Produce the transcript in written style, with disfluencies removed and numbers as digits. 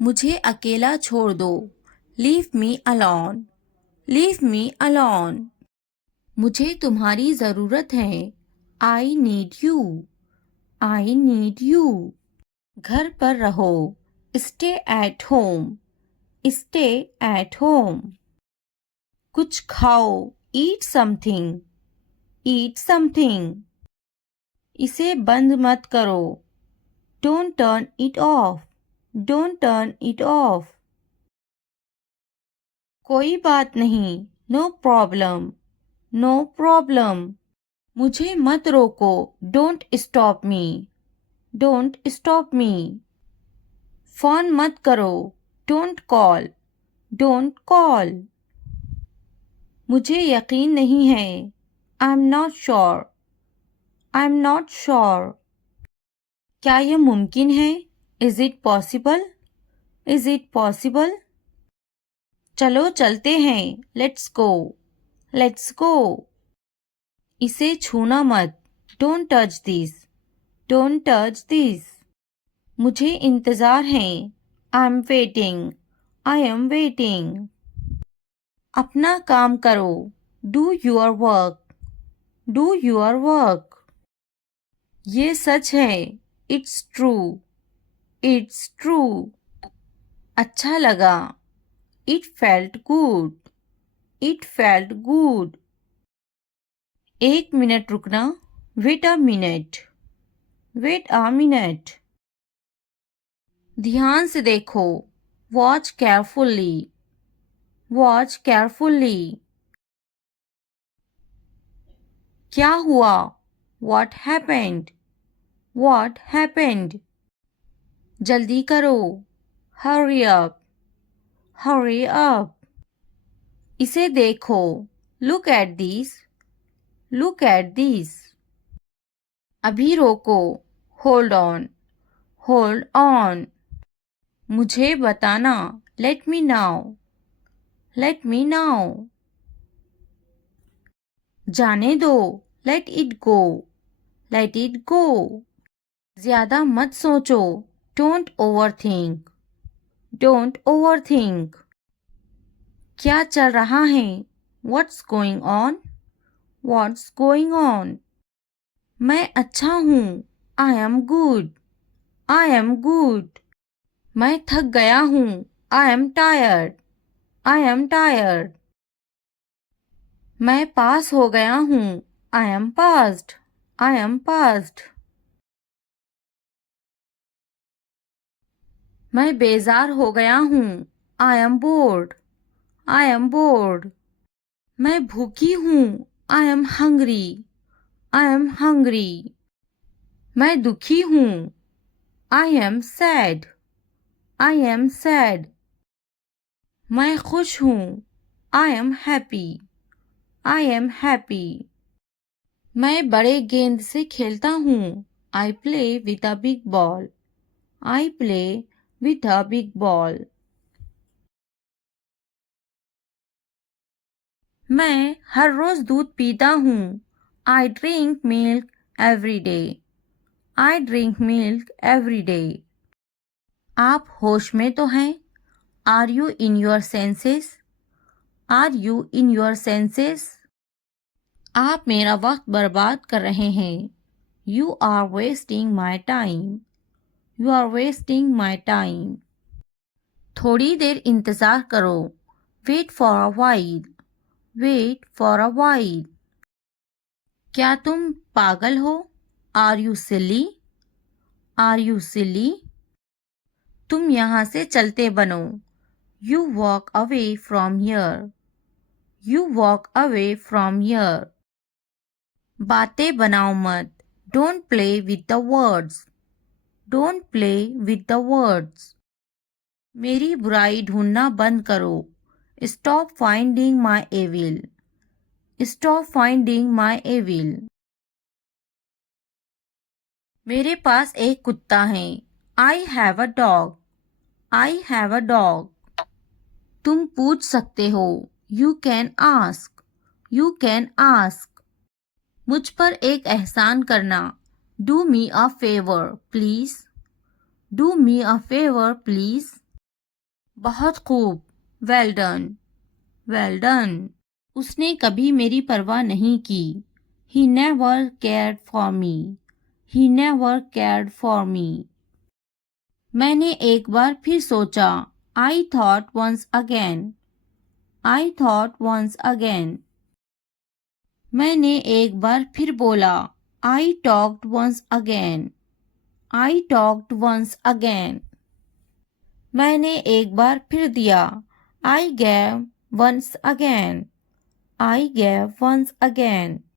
मुझे अकेला छोड़ दो। Leave me alone. Leave me alone. मुझे तुम्हारी ज़रूरत है। I need you. I need you. घर पर रहो। Stay at home. Stay at home. कुछ खाओ। Eat something. Eat something. इसे बंद मत करो। Don't turn it off. Don't turn it off. कोई बात नहीं। No problem. No problem. मुझे मत रोको। Don't stop me. Don't stop me. Phone मत करो। Don't call. Don't call. मुझे यकीन नहीं है। I am not sure. I am not sure. क्या यह मुमकिन है? Is it possible? Is it possible? चलो चलते हैं। Let's go. Let's go. इसे छूना मत। Don't touch this. Don't touch this. मुझे इंतज़ार है। I am waiting. I am waiting. अपना काम करो। Do your work. Do your work. ये सच है। It's true. It's true. अच्छा लगा। It felt good. It felt good. एक मिनट रुकना। Wait a minute. Wait a minute. ध्यान से देखो। Watch carefully. Watch carefully. क्या हुआ? What happened? What happened? जल्दी करो। Hurry up. Hurry up. इसे देखो। Look at this. Look at this. अभी रोको। Hold on. Hold on. मुझे बताना। Let me know. Let me know. जाने दो। Let it go. Let it go. ज्यादा मत सोचो। Don't overthink. Don't overthink. क्या चल रहा है? What's going on? What's going on? मैं अच्छा हूँ। I am good. I am good. मैं थक गया हूँ। I am tired. I am tired. मैं पास हो गया हूँ। I am passed. I am passed. मैं बेजार हो गया हूँ। I am bored. I am bored. मैं भूखी हूँ। I am hungry. I am hungry. मैं दुखी हूँ। I am sad. I am sad. मैं खुश हूँ। I am happy. I am happy. मैं बड़े गेंद से खेलता हूँ। I play with a big ball. I play with a big ball. मैं हर रोज दूध पीता हूँ। I drink milk every day. I drink milk every day. आप होश में तो हैं? Are you in your senses? Are you in your senses? आप मेरा वक्त बर्बाद कर रहे हैं। You are wasting my time. You are wasting my time. थोड़ी देर इंतज़ार करो। Wait for a while. Wait for a while. क्या तुम पागल हो? Are you silly? Are you silly? तुम यहाँ से चलते बनो। You walk away from here. You walk away from here. बातें बनाओ मत। Don't play with the words. Don't play with the words. मेरी बुराई ढूंढना बंद करो। Stop finding my evil. Stop finding my evil. मेरे पास एक कुत्ता है। I have a dog. I have a dog. तुम पूछ सकते हो। You can ask. You can ask. मुझ पर एक एहसान करना। Do me a favor, please. Do me a favor, please. बहुत खूब, वेल डन, वेल डन। उसने कभी मेरी परवाह नहीं की। He never cared for me. He never cared for me. मैंने एक बार फिर सोचा। I thought once again. I thought once again. मैंने एक बार फिर बोला। I talked once again. I talked once again. मैंने एक बार फिर दिया। I gave once again. I gave once again.